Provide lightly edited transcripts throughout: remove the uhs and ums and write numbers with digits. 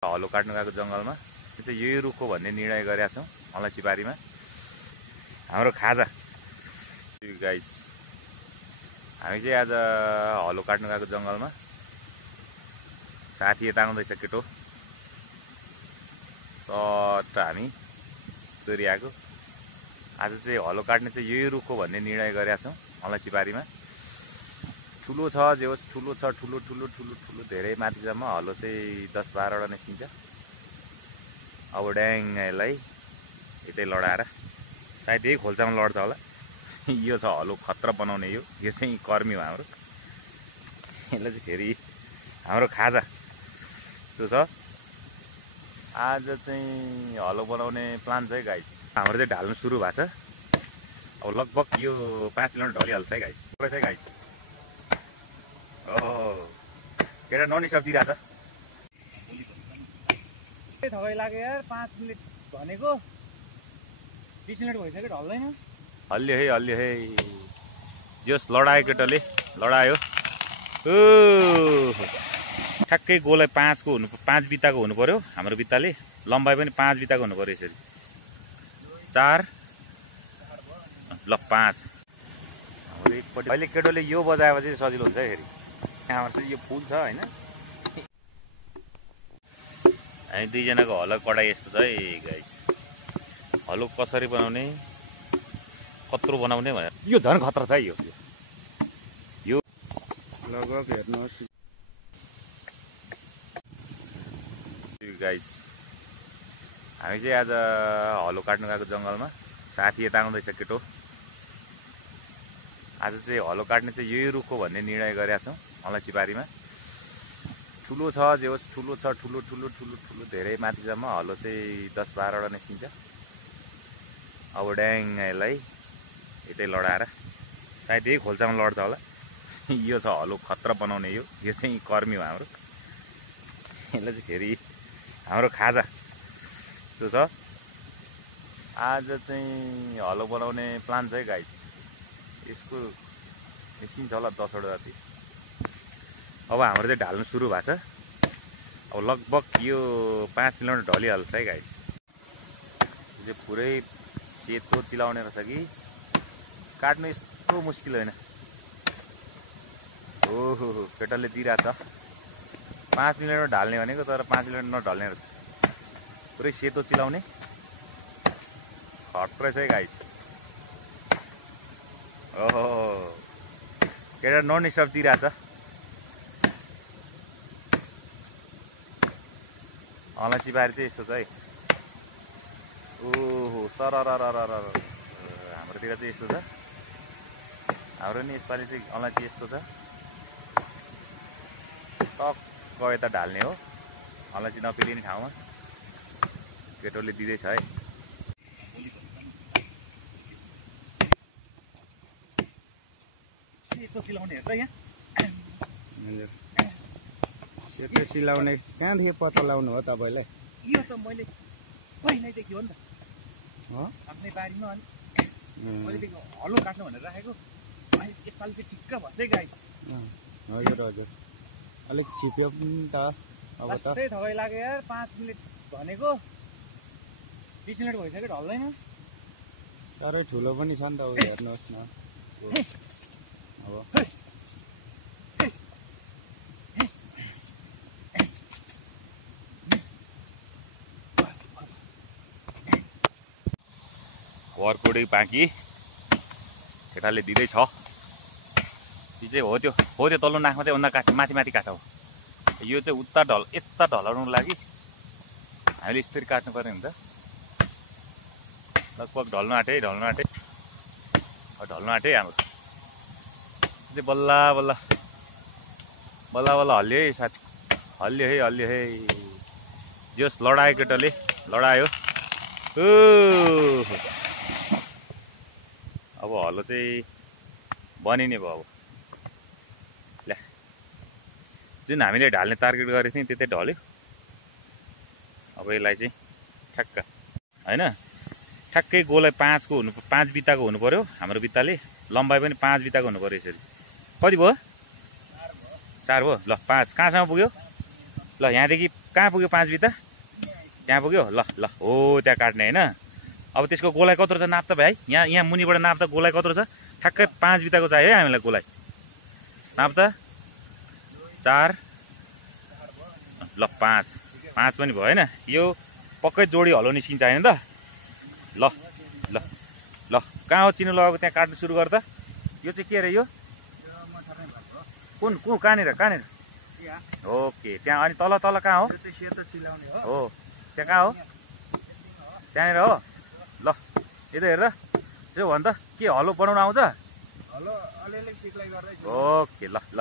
हलो काट्नु गएको जङ्गलमा चाहिँ यही रुख हो भन्ने निर्णय गरेका छौँ। अलैँचीबारीमा हाम्रो खाजा गाइस, हामी चाहिँ आज हलो काट्नु गएको जङ्गलमा साथी यताउँदैछ केटो सट हामी दोहोऱ्याएको। आज चाहिँ हलो काट्ने चाहिँ यही रुख हो भन्ने निर्णय गरेका छौँ। अलैँचीबारीमा ठुलो छ, जे होस् ठुलो छ, ठुलो ठुलो ठुलो ठुलो धेरै माथिसम्म हलो चाहिँ 10-12वटा निस्किन्छ। अब ड्याङलाई यतै लडाएर सायद यही खोल्सामा लड्छ होला। यो छ हलो खतरा बनाउने, यो चाहिँ कर्मी हो हाम्रो। यसलाई चाहिँ फेरि हाम्रो खाजा त्यो छ। आज चाहिँ हलो बनाउने प्लान छ है गाइस। हाम्रो चाहिँ ढाल्नु सुरु भएको छ। अब लगभग यो 5 किलोमिटर ढलिहाल्छ है गाइस। है गाइस केटा ननी सब्जी रहेछ। थकाइ लाग्यो यार, 5 मिनट भनेको 20 मिनट भइसक्यो ढल्दैन। हल्लियो है जस लडायो केटाले लडायो। ठ्याक्कै गोलाई 5 बिताको हुनु पर्यो। हाम्रो बित्ताले लम्बाइ पनि 5 बिताको हुनु पर्यो। यसरी 4 ल 5 हाम्रो एकपट्टि अहिले केटोले यो बजाएपछि सजिलो हुन्छ है। फेरि यहाँबाट चाहिँ यो फुल छ होइन। हामी दुईजनाको हलो कडाइ यस्तो छ है गाइस। हलो कसरी बनाउने, कत्रो बनाउने भनेर यो झन् खतरा छ है। यो लगभग हेर्नुहोस् गाइस, हामी चाहिँ आज हलो काट्नु गएको जङ्गलमा साथी यताउँदैछ केटो। आज चाहिँ हलो काट्ने चाहिँ यही रुख हो भन्ने निर्णय गरेका छौँ। अलैँचीबारीमा ठुलो छ, जे होस् ठुलो छ, ठुलो ठुलो ठुलो ठुलो धेरै माथिसम्म हलो चाहिँ 10-12वटा निस्किन्छ। अब ड्याङलाई यतै लडाएर सायद यही खोल्सामा लड्छ होला। यो छ हलो खतरा बनाउने, यो चाहिँ कर्मी हो हाम्रो। यसलाई चाहिँ फेरि हाम्रो खाजा त्यो छ। आज चाहिँ हलो बनाउने प्लान छ है गाइस। यसको निस्किन्छ होला 10वटा जति। अब हाम्रो चाहिँ ढाल्नु सुरु भएको छ। अब लगभग यो 5 किलोमिटर ढलिहाल्छ है गाइस। यो चाहिँ पुरै सेतो चिलाउने रहेछ कि काट्नु यस्तो मुस्किल होइन। ओहो केटाले दिइरहेछ 5 किलोमिटर ढाल्ने भनेको, तर 5 किलोमिटर नढल्ने रहेछ। पुरै सेतो चिलाउने खतरा छ है गाइस। ओहो केटा नन स्टप दिइरहेछ। अलैँचीबारी चाहिँ यस्तो छ है। ओहो सरररररर हाम्रोतिर चाहिँ यस्तो छ। हाम्रो नि यसपालि चाहिँ अलैँची यस्तो छ। टक्क यता ढाल्ने हो अलैँची नपिलिने ठाउँमा। केटोले दिँदैछ है। सेतो चिलाउने हेर्छ यहाँ। सेतो चिलाउने कहाँदेखि पत्ता लाउनु हो तपाईँलाई? यो त मैले पहिल्यैदेखि हो नि त आफ्नै बारीमा। अनि पहिलेदेखि हलो काट्नु भनेर राखेको। यसपालि चाहिँ ठिक्क भन्छ है गाई। हजुर हजुर अलिक छिप्यो पनि त। अब त थकाइ लाग्यो यार, 5 मिनट भनेको 20 मिनट भइसक्यो ढल्दैन। साह्रै ठुलो पनि छ नि त। हेर्नुहोस् न अब घरकोडी बाँकी केटाले दिँदैछ। यो चाहिँ हो त्यो तल्लो नाकमा चाहिँ अन्त माथि माथि काट हो। यो चाहिँ उता यता ढलाउनुको लागि हामीले यसरी काट्नुपर्ने हुन्छ। लगभग ढल्नु आँटे हाम्रो चाहिँ बल्ल बल्ल हल्लियो है साथी। हल्लियो है जस लडायो केटाले लडायो। अब हलो चाहिँ बनिने भयो। अब ल्या जुन हामीले ढाल्ने टार्गेट गरेको थियौँ त्यतै ढल्यो। अब यसलाई चाहिँ ठ्याक्क होइन, ठ्याक्कै गोलाई 5 बिताको हुनु पर्यो। हाम्रो बित्ताले लम्बाइ पनि 5 बिताको हुनु पर्यो। यसरी कति भयो? 4 भयो। ल 5 कहाँसम्म पुग्यो? ल यहाँदेखि कहाँ पुग्यो 5 बिता? त्यहाँ पुग्यो। ल ल हो त्यहाँ काट्ने होइन। अब त्यसको गोलाइ कत्रो छ नाप त भाइ? यहाँ मुनिबाट नाप त गोलाइ कत्रो छ? ठ्याक्कै 5 बिताको चाहियो है हामीलाई गोलाइ। नाप त 4 ल 5 पनि भयो होइन। यो पक्कै जोडी हलो निस्किन्छ होइन त? ल ल ल कहाँ हो चिनो लगाएको त्यहाँ काट्नु सुरु गर त। यो चाहिँ के अरे यो? कुन कहाँनिर? ओके त्यहाँ। अनि तल कहाँ हो? हो त्यहाँ कहाँ हो? त्यहाँनिर हो। ल यता हेर त त्यो भन् त के हलो बनाउन आउँछ? ओके ल ल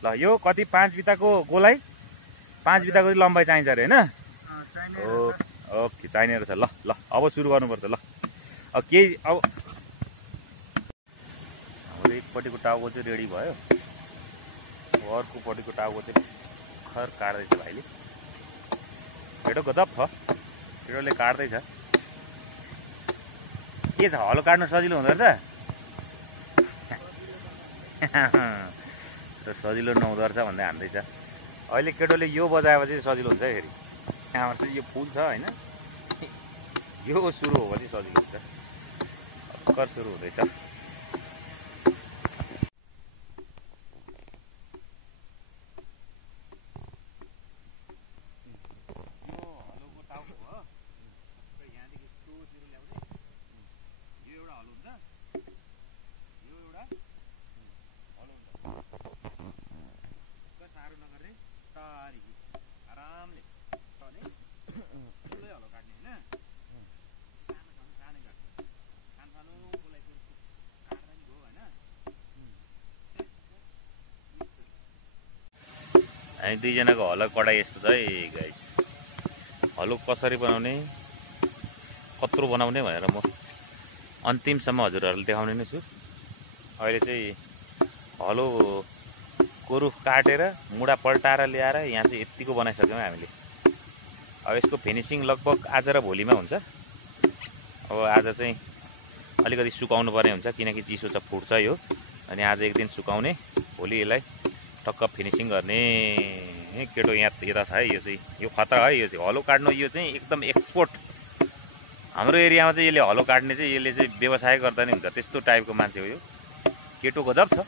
ल यो कति 5 बिताको गोलाइ 5 बिताको लम्बाइ चाहिन्छ अरे होइन? ओके चाहिने रहेछ। ल ल अब सुरु गर्नुपर्छ। ल अब केही अब हाम्रो एकपट्टिको टाउको चाहिँ रेडी भयो। अर्कोपट्टिको टाउको चाहिँ खर काट्दैछ भाइले। केटो गजब छ, केटोले काट्दैछ। के छ हलो काट्नु सजिलो हुँदो रहेछ? सजिलो नहुँदो रहेछ भन्दै हान्दैछ। अहिले केटोले यो बजाएपछि सजिलो हुन्छ है। फेरि यहाँबाट चाहिँ यो फुल छ होइन, यो सुरु हो भने सजिलो हुन्छ। भर्खर सुरु हुँदैछ। हामी दुईजनाको हलो कडाइ यस्तो छ है गाइस। हलो कसरी बनाउने, कत्रो बनाउने भनेर म अन्तिमसम्म हजुरहरूलाई देखाउने नै छु। अहिले चाहिँ हलो गोरु काटेर मुढा पल्टाएर ल्याएर यहाँ चाहिँ यतिको बनाइसक्यौँ हामीले। अब यसको फिनिसिङ लगभग आज र भोलिमा हुन्छ। अब आज चाहिँ अलिकति सुकाउनु पर्ने हुन्छ किनकि चिसो छ, फुट्छ यो। अनि आज एक दिन सुकाउने, भोलि यसलाई टक्क फिनिसिङ गर्ने। केटो यहाँ यता छ है। यो चाहिँ यो खतरा है। यो चाहिँ हलो काट्नु यो चाहिँ एकदम एक्सपोर्ट। हाम्रो एरियामा चाहिँ यसले हलो काट्ने चाहिँ यसले चाहिँ व्यवसाय गर्दा नि हुन्छ, त्यस्तो टाइपको मान्छे हो यो। केटो गजब छ।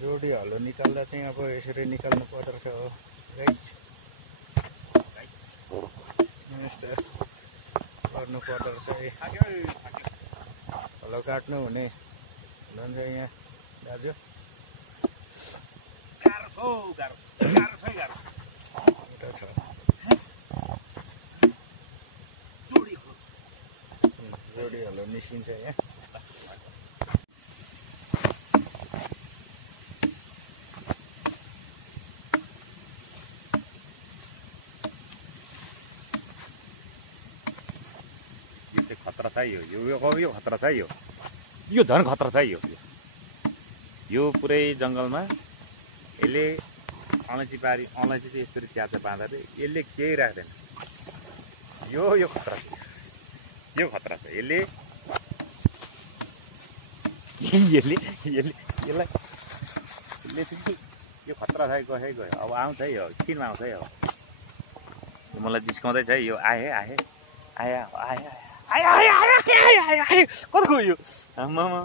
जोडी हलो निकाल्दा चाहिँ अब यसरी निकाल्नु पर्दो रहेछ हो गाइस। यस्तो गर्नु पर्दो रहेछ। हलो काट्नु हुने भन्छ यहाँ दाजु। जोडी हलो निस्किन्छ यहाँ। खतरा छ यो खतरा छ यो झन् खतरा छ यो पुरै जङ्गलमा यसले अलैँची पारी, अलैँची चाहिँ यस्तरी च्याचा बाँध्दा यसले केही राख्दैन। यो खतरा छ, यो खतरा छ। यसले चाहिँ यो खतरा छ। गयो अब आउँछ है, यो एकछिनमा आउँछ है। अब मलाई जिस्काउँदैछ है यो। आए कस्तो गयो आमामा।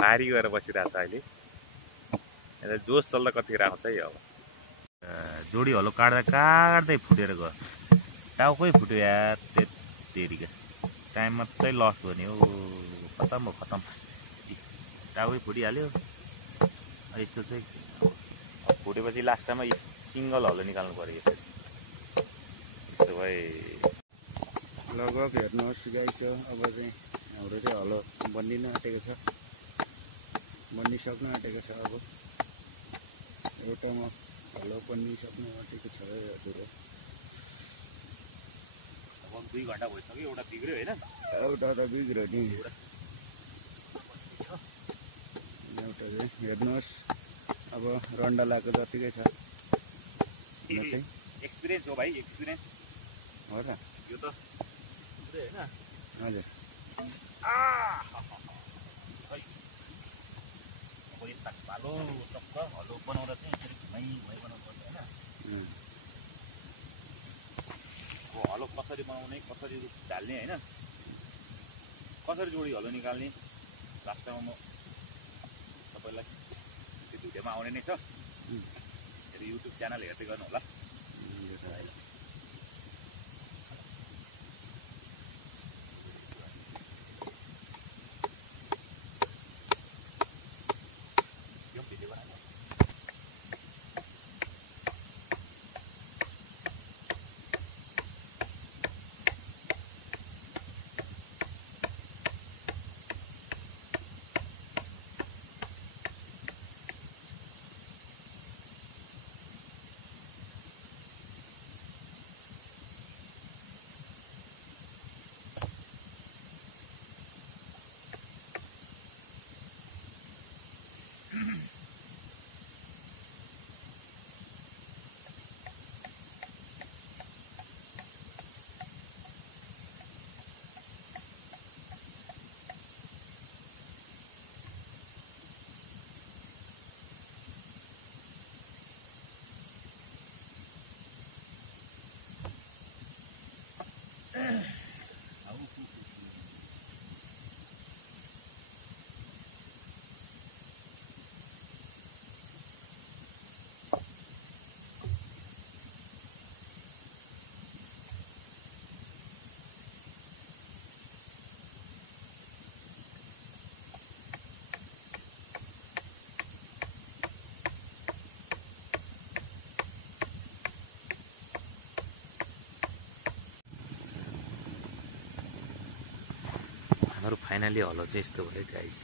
भारी गएर बसिरहेको छ अहिले। यसलाई जोस चल्दा कतिखेर आउँछ है। अब जोडी हलो काट्दै फुटेर गयो। टाउकै फुट्यो यार। त्यतिका टाइम मात्रै लस हो नि। हो खतम हो खतम। टाउकै फुटिहाल्यो। यस्तो चाहिँ फुटेपछि लास्टमा सिङ्गल हलो निकाल्नु पर्यो यसरी। यस्तो भए लगभग हेर्नुहोस् गाइस। अब चाहिँ हाम्रो चाहिँ हलो बनिन आँटेको छ, बनिसक्न आँटेको छ। अब एउटामा हलो बनिसक्नु आँटेको छ हजुर। अब 2 घन्टा भइसक्यो, एउटा बिग्रियो होइन? एउटा त बिग्रियो नि। एउटा चाहिँ हेर्नुहोस् अब रन्डा लगाएको जतिकै छ। एक्सपिरियन्स हो भाइ, एक्सपिरियन्स हो र यो त होइन? हजुर। पालो टक्क हलो बनाउँदा चाहिँ यसरी घुमाइ बनाउनु पर्छ होइन। अब हलो कसरी बनाउने, कसरी ढाल्ने होइन, कसरी जोडी हलो निकाल्ने लास्टमा म तपाईँलाई त्यो भिडियोमा आउने नै छ। यदि युट्युब च्यानल हेर्दै गर्नु होला। यो भिडियो बनाएको हाम्रो फाइनली हलो चाहिँ यस्तो भयो गाइस।